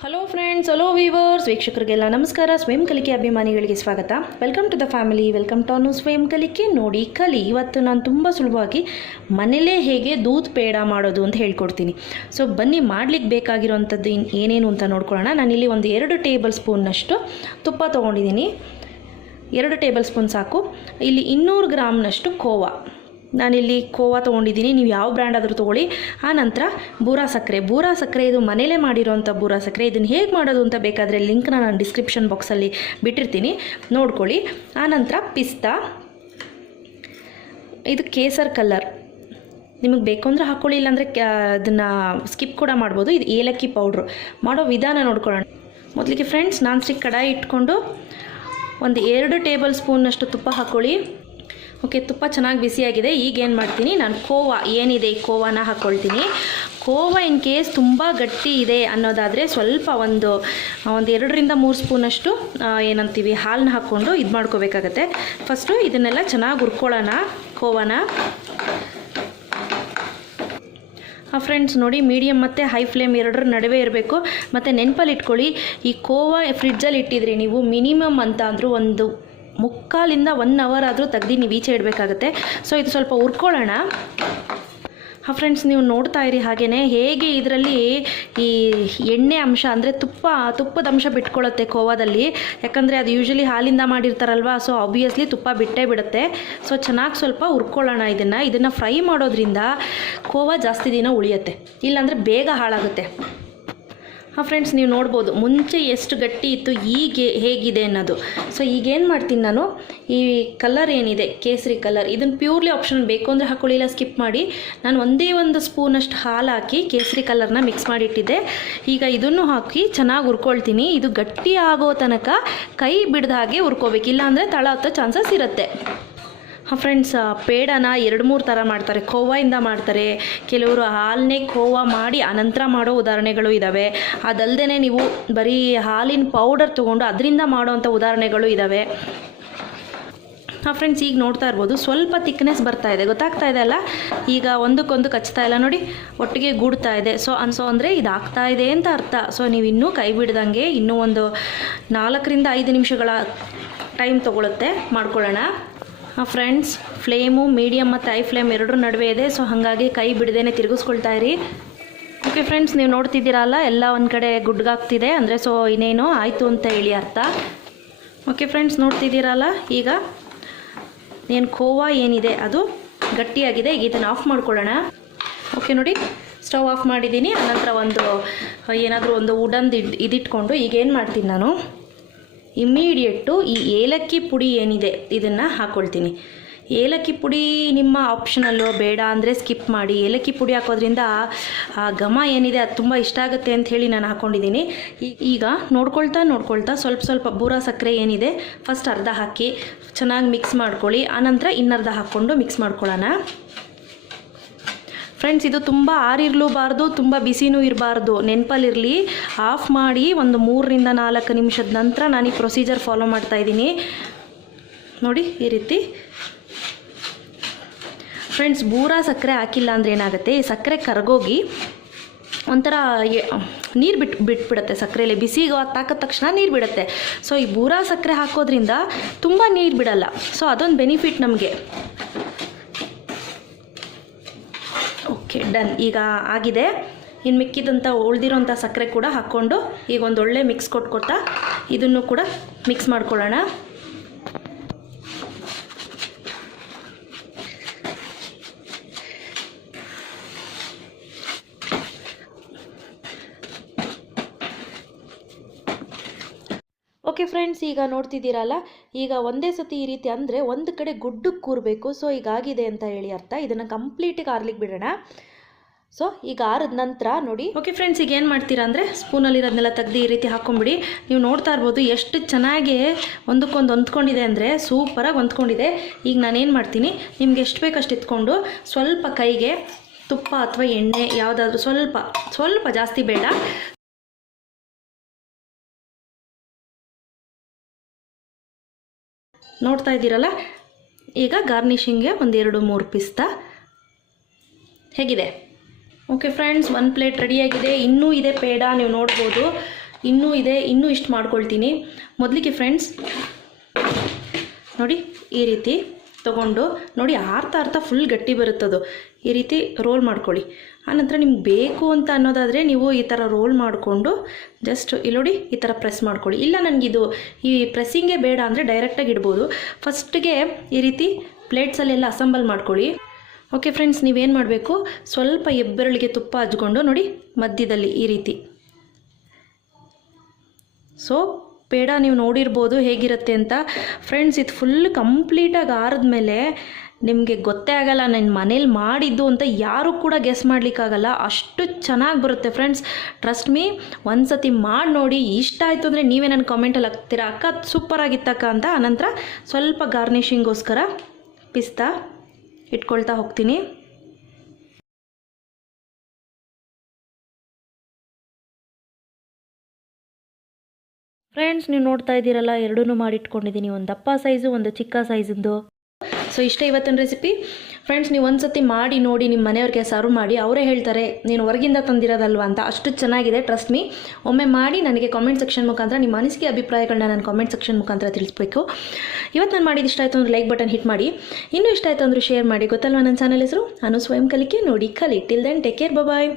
Hello friends, hello viewers, ವೀಕ್ಷಕರಿಗೆಲ್ಲ ನಮಸ್ಕಾರ. ಸ್ವಯಂ ಕಲಿಕೆ ಅಭಿಮಾನಿಗಳಿಗೆ ಸ್ವಾಗತ. Welcome to the family, welcome to Swayam Kalike. ನೋಡಿ ಕಲಿ. ಇವತ್ತು ನಾನು ತುಂಬ ಸುಲಭವಾಗಿ ಮನೇಲೇ ಹೇಗೆ ದೂಧ್ ಪೇಡ ಮಾಡೋದು ಅಂತ ಹೇಳ್ಕೊಡ್ತೀನಿ. ಸೊ ಬನ್ನಿ, ಮಾಡಲಿಕ್ಕೆ ಬೇಕಾಗಿರೋವಂಥದ್ದು ಏನೇನು ಅಂತ ನೋಡ್ಕೊಳ್ಳೋಣ. ನಾನಿಲ್ಲಿ ಒಂದು 2 ಟೇಬಲ್ ಸ್ಪೂನ್ನಷ್ಟು ತುಪ್ಪ ತೊಗೊಂಡಿದ್ದೀನಿ. 2 ಟೇಬಲ್ ಸ್ಪೂನ್ ಸಾಕು. ಇಲ್ಲಿ 200 ಗ್ರಾಮ್ನಷ್ಟು ಖೋವಾ, ನಾನಿಲ್ಲಿ ಖೋವಾ ತೊಗೊಂಡಿದ್ದೀನಿ. ನೀವು ಯಾವ ಬ್ರ್ಯಾಂಡ್ ಆದರೂ ತೊಗೊಳ್ಳಿ. ಆನಂತರ ಬೂರಾ ಸಕ್ಕರೆ, ಇದು ಮನೇಲೇ ಮಾಡಿರೋಂಥ ಬೂರಾ ಸಕ್ಕರೆ. ಇದನ್ನು ಹೇಗೆ ಮಾಡೋದು ಅಂತ ಬೇಕಾದರೆ ಲಿಂಕ್ನ ನಾನು ಡಿಸ್ಕ್ರಿಪ್ಷನ್ ಬಾಕ್ಸಲ್ಲಿ ಬಿಟ್ಟಿರ್ತೀನಿ, ನೋಡ್ಕೊಳ್ಳಿ. ಆನಂತರ ಪಿಸ್ತಾ, ಇದು ಕೇಸರ್ ಕಲರ್, ನಿಮಗೆ ಬೇಕು ಅಂದರೆ ಹಾಕ್ಕೊಳ್ಳಿ, ಇಲ್ಲಾಂದರೆ ಅದನ್ನು ಸ್ಕಿಪ್ ಕೂಡ ಮಾಡ್ಬೋದು. ಇದು ಏಲಕ್ಕಿ ಪೌಡ್ರು. ಮಾಡೋ ವಿಧಾನ ನೋಡ್ಕೊಳ್ಳೋಣ. ಮೊದಲಿಗೆ ಫ್ರೆಂಡ್ಸ್, ನಾನ್ ಸ್ಟಿಕ್ ಕಡಾಯಿ ಇಟ್ಕೊಂಡು ಒಂದು 2 ಟೇಬಲ್ ಸ್ಪೂನ್ನಷ್ಟು ತುಪ್ಪ ಹಾಕ್ಕೊಳ್ಳಿ. ಓಕೆ, ತುಪ್ಪ ಚೆನ್ನಾಗಿ ಬಿಸಿಯಾಗಿದೆ. ಈಗ ಏನು ಮಾಡ್ತೀನಿ, ನಾನು ಖೋವಾ ಏನಿದೆ ಈ ಖೋವಾನ ಹಾಕ್ಕೊಳ್ತೀನಿ. ಖೋವಾ ಇನ್ ಕೇಸ್ ತುಂಬ ಗಟ್ಟಿ ಇದೆ ಅನ್ನೋದಾದರೆ ಸ್ವಲ್ಪ ಒಂದು 2ರಿಂದ 3 ಸ್ಪೂನಷ್ಟು ಏನಂತೀವಿ ಹಾಲನ್ನ ಹಾಕ್ಕೊಂಡು ಇದು ಮಾಡ್ಕೋಬೇಕಾಗತ್ತೆ. ಫಸ್ಟು ಇದನ್ನೆಲ್ಲ ಚೆನ್ನಾಗಿ ಹುರ್ಕೊಳ್ಳೋಣ ಖೋವಾನ. ಫ್ರೆಂಡ್ಸ್ ನೋಡಿ, ಮೀಡಿಯಮ್ ಮತ್ತು ಹೈ ಫ್ಲೇಮ್ 2ರ ನಡುವೆ ಇರಬೇಕು. ಮತ್ತು ನೆನಪಲ್ಲಿ ಇಟ್ಕೊಳ್ಳಿ, ಈ ಖೋವಾ ಫ್ರಿಡ್ಜಲ್ಲಿ ಇಟ್ಟಿದ್ರಿ ನೀವು ಮಿನಿಮಮ್ ಅಂತ ಅಂದರೂ ಒಂದು 3/4 1 ಅವರ್ ಆದರೂ ತೆಗ್ದು ನೀವು ಈಚೆ ಇಡಬೇಕಾಗತ್ತೆ. ಸೊ ಇದು ಸ್ವಲ್ಪ ಹುರ್ಕೊಳ್ಳೋಣ. ಫ್ರೆಂಡ್ಸ್, ನೀವು ನೋಡ್ತಾ ಇರಿ ಹಾಗೆಯೇ ಹೇಗೆ ಇದರಲ್ಲಿ ಈ ಎಣ್ಣೆ ಅಂಶ ಅಂದರೆ ತುಪ್ಪದ ಅಂಶ ಬಿಟ್ಕೊಳ್ಳುತ್ತೆ ಖೋವಾದಲ್ಲಿ. ಯಾಕಂದರೆ ಅದು ಯೂಶ್ವಲಿ ಹಾಲಿಂದ ಮಾಡಿರ್ತಾರಲ್ವ, ಸೊ ಆಬ್ವಿಯಸ್ಲಿ ತುಪ್ಪ ಬಿಟ್ಟೇ ಬಿಡುತ್ತೆ. ಸೊ ಚೆನ್ನಾಗಿ ಸ್ವಲ್ಪ ಹುರ್ಕೊಳ್ಳೋಣ. ಇದನ್ನು ಫ್ರೈ ಮಾಡೋದ್ರಿಂದ ಖೋವಾ ಜಾಸ್ತಿ ದಿನ ಉಳಿಯುತ್ತೆ, ಇಲ್ಲಾಂದರೆ ಬೇಗ ಹಾಳಾಗುತ್ತೆ. ಫ್ರೆಂಡ್ಸ್, ನೀವು ನೋಡ್ಬೋದು ಮುಂಚೆ ಎಷ್ಟು ಗಟ್ಟಿ ಇತ್ತು, ಈಗ ಹೇಗಿದೆ ಅನ್ನೋದು. ಸೊ ಈಗೇನು ಮಾಡ್ತೀನಿ ನಾನು, ಈ ಕಲರ್ ಏನಿದೆ ಕೇಸರಿ ಕಲರ್, ಇದನ್ನು ಪ್ಯೂರ್ಲಿ ಆಪ್ಷನ್, ಬೇಕು ಅಂದರೆ ಹಾಕ್ಕೊಳ್ಳಿ, ಇಲ್ಲ ಸ್ಕಿಪ್ ಮಾಡಿ. ನಾನು ಒಂದೇ 1 ಸ್ಪೂನಷ್ಟು ಹಾಲು ಹಾಕಿ ಕೇಸರಿ ಕಲರ್ನ ಮಿಕ್ಸ್ ಮಾಡಿಟ್ಟಿದ್ದೆ. ಈಗ ಇದನ್ನು ಹಾಕಿ ಚೆನ್ನಾಗಿ ಹುರ್ಕೊಳ್ತೀನಿ. ಇದು ಗಟ್ಟಿ ಆಗೋ ತನಕ ಕೈ ಬಿಡ್ದ ಹಾಗೆ ಹುರ್ಕೋಬೇಕು, ಇಲ್ಲಾಂದರೆ ತಳ ಹತ್ತೋ ಚಾನ್ಸಸ್ ಇರುತ್ತೆ. ಫ್ರೆಂಡ್ಸ್, ಪೇಡನ 2-3 ಥರ ಮಾಡ್ತಾರೆ. ಖೋವಾಯಿಂದ ಮಾಡ್ತಾರೆ, ಕೆಲವರು ಹಾಲನ್ನೇ ಖೋವಾ ಮಾಡಿ ಅನಂತರ ಮಾಡೋ ಉದಾಹರಣೆಗಳು ಇದ್ದಾವೆ. ಅದಲ್ಲದೆ ನೀವು ಬರೀ ಹಾಲಿನ ಪೌಡರ್ ತೊಗೊಂಡು ಅದರಿಂದ ಮಾಡೋವಂಥ ಉದಾಹರಣೆಗಳು ಇದ್ದಾವೆ. ಫ್ರೆಂಡ್ಸ್, ಈಗ ನೋಡ್ತಾ ಇರ್ಬೋದು ಸ್ವಲ್ಪ ಥಿಕ್ನೆಸ್ ಬರ್ತಾ ಇದೆ, ಗೊತ್ತಾಗ್ತಾ ಇದೆ ಅಲ್ಲ. ಈಗ ಒಂದಕ್ಕೊಂದು ಕಚ್ತಾ ಇಲ್ಲ ನೋಡಿ, ಒಟ್ಟಿಗೆ ಗೂಡ್ತಾ ಇದೆ. ಸೊ ಅಂದರೆ ಇದು ಆಗ್ತಾ ಇದೆ ಅಂತ ಅರ್ಥ. ಸೊ ನೀವು ಇನ್ನೂ ಕೈ ಬಿಡ್ದಂಗೆ ಇನ್ನೂ ಒಂದು 4ರಿಂದ 5 ನಿಮಿಷಗಳ ಟೈಮ್ ತೊಗೊಳುತ್ತೆ. ಮಾಡ್ಕೊಳ್ಳೋಣ. ಫ್ರೆಂಡ್ಸ್, ಫ್ಲೇಮು ಮೀಡಿಯಮ್ ಮತ್ತು ಹೈ ಫ್ಲೇಮ್ 2ರ ನಡುವೆ ಇದೆ. ಸೊ ಹಾಗಾಗಿ ಕೈ ಬಿಡದೇನೆ ತಿರುಗಿಸ್ಕೊಳ್ತಾ ಇರಿ. ಓಕೆ ಫ್ರೆಂಡ್ಸ್, ನೀವು ನೋಡ್ತಿದ್ದೀರಲ್ಲ, ಎಲ್ಲ ಒಂದು ಕಡೆ ಗುಡ್ಗಾಗ್ತಿದೆ ಅಂದರೆ ಸೊ ಇನ್ನೇನು ಆಯಿತು ಅಂತ ಹೇಳಿ ಅರ್ಥ. ಓಕೆ ಫ್ರೆಂಡ್ಸ್, ನೋಡ್ತಿದ್ದೀರಲ್ಲ, ಈಗ ಏನು ಖೋವಾ ಏನಿದೆ ಅದು ಗಟ್ಟಿಯಾಗಿದೆ. ಈಗ ಇದನ್ನು ಆಫ್ ಮಾಡ್ಕೊಳ್ಳೋಣ. ಓಕೆ ನೋಡಿ, ಸ್ಟವ್ ಆಫ್ ಮಾಡಿದ್ದೀನಿ. ಆನಂತರ ಏನಾದರೂ ಒಂದು ವುಡನ್ದು ಇದಿಟ್ಕೊಂಡು ಈಗೇನು ಮಾಡ್ತೀನಿ ನಾನು, ಇಮ್ಮಿಡಿಯೇಟು ಈ ಏಲಕ್ಕಿ ಪುಡಿ ಏನಿದೆ ಇದನ್ನು ಹಾಕ್ಕೊಳ್ತೀನಿ. ಏಲಕ್ಕಿ ಪುಡಿ ನಿಮ್ಮ ಆಪ್ಷನಲ್ಲೋ, ಬೇಡ ಅಂದರೆ ಸ್ಕಿಪ್ ಮಾಡಿ. ಏಲಕ್ಕಿ ಪುಡಿ ಹಾಕೋದ್ರಿಂದ ಆ ಘಮ ಏನಿದೆ ಅದು ತುಂಬ ಇಷ್ಟ ಆಗುತ್ತೆ ಅಂತ ಹೇಳಿ ನಾನು ಹಾಕ್ಕೊಂಡಿದ್ದೀನಿ. ಈಗ ನೋಡ್ಕೊಳ್ತಾ ಸ್ವಲ್ಪ ಬೂರಾ ಸಕ್ಕರೆ ಏನಿದೆ ಫಸ್ಟ್ ಅರ್ಧ ಹಾಕಿ ಚೆನ್ನಾಗಿ ಮಿಕ್ಸ್ ಮಾಡ್ಕೊಳ್ಳಿ. ಆನಂತರ ಇನ್ನರ್ಧ ಹಾಕ್ಕೊಂಡು ಮಿಕ್ಸ್ ಮಾಡ್ಕೊಳ್ಳೋಣ. ಫ್ರೆಂಡ್ಸ್, ಇದು ತುಂಬ ಆರಿರಲೂಬಾರ್ದು, ತುಂಬ ಬಿಸಿನೂ ಇರಬಾರ್ದು. ನೆನಪಲ್ಲಿರಲಿ, ಆಫ್ ಮಾಡಿ ಒಂದು 3ರಿಂದ 4 ನಿಮಿಷದ ನಂತರ ನಾನು ಈ ಪ್ರೊಸೀಜರ್ ಫಾಲೋ ಮಾಡ್ತಾಯಿದ್ದೀನಿ. ನೋಡಿ ಈ ರೀತಿ. ಫ್ರೆಂಡ್ಸ್, ಬೂರಾ ಸಕ್ಕರೆ ಹಾಕಿಲ್ಲ ಅಂದರೆ ಏನಾಗುತ್ತೆ, ಈ ಸಕ್ಕರೆ ಕರಗೋಗಿ ಒಂಥರ ನೀರು ಬಿಟ್ಬಿಡುತ್ತೆ. ಸಕ್ಕರೆಯಲ್ಲಿ ಬಿಸಿಗೆ ತಾಕದ ತಕ್ಷಣ ನೀರು ಬಿಡುತ್ತೆ. ಸೊ ಈ ಬೂರಾ ಸಕ್ಕರೆ ಹಾಕೋದ್ರಿಂದ ತುಂಬ ನೀರು ಬಿಡಲ್ಲ. ಸೊ ಅದೊಂದು ಬೆನಿಫಿಟ್ ನಮಗೆ. Okay, done. ಈಗ ಆಗಿದೆ. ಇನ್ನು ಮಿಕ್ಕಿದಂಥ ಉಳಿದಿರೋಂಥ ಸಕ್ಕರೆ ಕೂಡ ಹಾಕ್ಕೊಂಡು ಈಗ ಒಂದು ಒಳ್ಳೆ ಮಿಕ್ಸ್ ಕೊಟ್ಕೊತಾ ಇದನ್ನು ಕೂಡ ಮಿಕ್ಸ್ ಮಾಡ್ಕೊಳ್ಳೋಣ. ಓಕೆ ಫ್ರೆಂಡ್ಸ್, ಈಗ ನೋಡ್ತಿದ್ದೀರಲ್ಲ, ಈಗ ಒಂದೇ ಸತಿ ಈ ರೀತಿ ಅಂದರೆ ಒಂದು ಕಡೆ ಗುಡ್ಡಕ್ಕೆ ಕೂರಬೇಕು. ಸೊ ಈಗಾಗಿದೆ ಅಂತ ಹೇಳಿ ಅರ್ಥ. ಇದನ್ನು ಕಂಪ್ಲೀಟಾಗಿ ಆರ್ಲಿಕ್ಕೆ ಬಿಡೋಣ. ಸೊ ಈಗ ಆರಿದ ನಂತರ ನೋಡಿ. ಓಕೆ ಫ್ರೆಂಡ್ಸ್, ಈಗ ಏನು ಮಾಡ್ತೀರಾ ಅಂದರೆ ಸ್ಪೂನಲ್ಲಿರೋದನ್ನೆಲ್ಲ ತೆಗ್ದು ಈ ರೀತಿ ಹಾಕ್ಕೊಂಬಿಡಿ. ನೀವು ನೋಡ್ತಾ ಇರ್ಬೋದು ಎಷ್ಟು ಚೆನ್ನಾಗಿ ಒಂದಕ್ಕೊಂದು ಹೊಂದ್ಕೊಂಡಿದೆ ಅಂದರೆ ಸೂಪರಾಗಿ ಹೊಂದ್ಕೊಂಡಿದೆ. ಈಗ ನಾನೇನು ಮಾಡ್ತೀನಿ, ನಿಮ್ಗೆ ಎಷ್ಟು ಬೇಕಷ್ಟು ಎತ್ಕೊಂಡು ಸ್ವಲ್ಪ ಕೈಗೆ ತುಪ್ಪ ಅಥವಾ ಎಣ್ಣೆ ಯಾವುದಾದ್ರೂ ಸ್ವಲ್ಪ ಜಾಸ್ತಿ ಬೇಡ, ನೋಡ್ತಾ ಇದ್ದೀರಲ್ಲ. ಈಗ ಗಾರ್ನಿಷಿಂಗ್ಗೆ 1-2-3 ಪಿಸ್ತಾ ಹೇಗಿದೆ. ಓಕೆ ಫ್ರೆಂಡ್ಸ್, 1 ಪ್ಲೇಟ್ ರೆಡಿಯಾಗಿದೆ. ಇನ್ನೂ ಇದೆ ಪೇಡ, ನೀವು ನೋಡ್ಬೋದು. ಇನ್ನೂ ಇದೆ, ಇನ್ನೂ ಇಷ್ಟು ಮಾಡ್ಕೊಳ್ತೀನಿ. ಮೊದಲಿಗೆ ಫ್ರೆಂಡ್ಸ್ ನೋಡಿ ಈ ರೀತಿ ತೊಗೊಂಡು ನೋಡಿ ಆರ್ತಾ ಫುಲ್ ಗಟ್ಟಿ ಬರುತ್ತದು. ಈ ರೀತಿ ರೋಲ್ ಮಾಡ್ಕೊಳ್ಳಿ. ಆನಂತರ ನಿಮ್ಗೆ ಬೇಕು ಅಂತ ಅನ್ನೋದಾದರೆ ನೀವು ಈ ಥರ ರೋಲ್ ಮಾಡಿಕೊಂಡು ಜಸ್ಟ್ ಇಲ್ಲಿ ನೋಡಿ ಈ ಥರ ಪ್ರೆಸ್ ಮಾಡ್ಕೊಳ್ಳಿ. ಇಲ್ಲ ನನಗಿದು ಈ ಪ್ರೆಸ್ಸಿಂಗೇ ಬೇಡ ಅಂದರೆ ಡೈರೆಕ್ಟಾಗಿ ಇಡ್ಬೋದು. ಫಸ್ಟಿಗೆ ಈ ರೀತಿ ಪ್ಲೇಟ್ಸಲ್ಲೆಲ್ಲ ಅಸೆಂಬಲ್ ಮಾಡ್ಕೊಳ್ಳಿ. ಓಕೆ ಫ್ರೆಂಡ್ಸ್, ನೀವೇನು ಮಾಡಬೇಕು, ಸ್ವಲ್ಪ ಹೆಬ್ಬೆರಳಿಗೆ ತುಪ್ಪ ಹಚ್ಕೊಂಡು ನೋಡಿ ಮಧ್ಯದಲ್ಲಿ ಈ ರೀತಿ. ಸೊ ಪೇಡ ನೀವು ನೋಡಿರ್ಬೋದು ಹೇಗಿರುತ್ತೆ ಅಂತ. ಫ್ರೆಂಡ್ಸ್ ಇದು ಫುಲ್ ಕಂಪ್ಲೀಟಾಗಿ ಆರಿದ್ಮೇಲೆ ನಿಮಗೆ ಗೊತ್ತೇ ಆಗಲ್ಲ ನಾನು ಮನೇಲಿ ಮಾಡಿದ್ದು ಅಂತ ಯಾರೂ ಕೂಡ ಗೆಸ್ ಮಾಡಲಿಕ್ಕಾಗಲ್ಲ, ಅಷ್ಟು ಚೆನ್ನಾಗಿ ಬರುತ್ತೆ ಫ್ರೆಂಡ್ಸ್. ಟ್ರಸ್ಟ್ ಮೀ, ಒಂದು ಸತಿ ಮಾಡಿ ನೋಡಿ. ಇಷ್ಟ ಆಯಿತು ಅಂದರೆ ನೀವೇ ನನ್ನ ಕಾಮೆಂಟಲ್ಲಿ ಹಾಕ್ತೀರಾ, ಅಕ್ಕ ಸೂಪರಾಗಿತ್ತಕ್ಕ ಅಂತ. ಆನಂತರ ಸ್ವಲ್ಪ ಗಾರ್ನಿಷಿಂಗೋಸ್ಕರ ಪಿಸ್ತಾ ಇಟ್ಕೊಳ್ತಾ ಹೋಗ್ತೀನಿ. ಫ್ರೆಂಡ್ಸ್ ನೀವು ನೋಡ್ತಾ ಇದ್ದೀರಲ್ಲ, ಎರಡೂ ಮಾಡಿಟ್ಕೊಂಡಿದ್ದೀನಿ. ಒಂದು ದಪ್ಪ ಸೈಜು, ಒಂದು ಚಿಕ್ಕ ಸೈಜಿಂದು. ಸೊ ಇಷ್ಟೇ ಇವತ್ತಿನ ರೆಸಿಪಿ ಫ್ರೆಂಡ್ಸ್. ನೀವು ಒಂದು ಸತಿ ಮಾಡಿ ನೋಡಿ, ನಿಮ್ಮ ಮನೆಯವ್ರಿಗೆ ಸರ್ವ್ ಮಾಡಿ, ಅವರೇ ಹೇಳ್ತಾರೆ ನೀನು ಹೊರಗಿಂದ ತಂದಿರೋದಲ್ವ ಅಂತ. ಅಷ್ಟು ಚೆನ್ನಾಗಿದೆ, ಟ್ರಸ್ಟ್ ಮೀ. ಒಮ್ಮೆ ಮಾಡಿ ನನಗೆ ಕಾಮೆಂಟ್ ಸೆಕ್ಷನ್ ಮುಖಾಂತರ ನಿಮ್ಮ ಅನಿಸಿಕೆ ಅಭಿಪ್ರಾಯಗಳನ್ನ ನಾನು ಕಾಮೆಂಟ್ ಸೆಕ್ಷನ್ ಮುಖಾಂತರ ತಿಳಿಸ್ಬೇಕು. ಇವತ್ತು ನಾನು ಮಾಡಿದ್ದು ಇಷ್ಟ ಆಯಿತು ಅಂದರೆ ಲೈಕ್ ಬಟನ್ ಹಿಟ್ ಮಾಡಿ. ಇನ್ನೂ ಇಷ್ಟ ಆಯಿತು ಅಂದರೆ ಶೇರ್ ಮಾಡಿ. ಗೊತ್ತಲ್ವ ನನ್ನ ಚಾನಲ್ ಹೆಸರು ಅನುಸ್ವಯಂkalike. ನೋಡಿ ಕಲಿ. ಟಿಲ್ ದೆನ್ ಟೇಕ್ ಕೇರ್, ಬಾಯ್.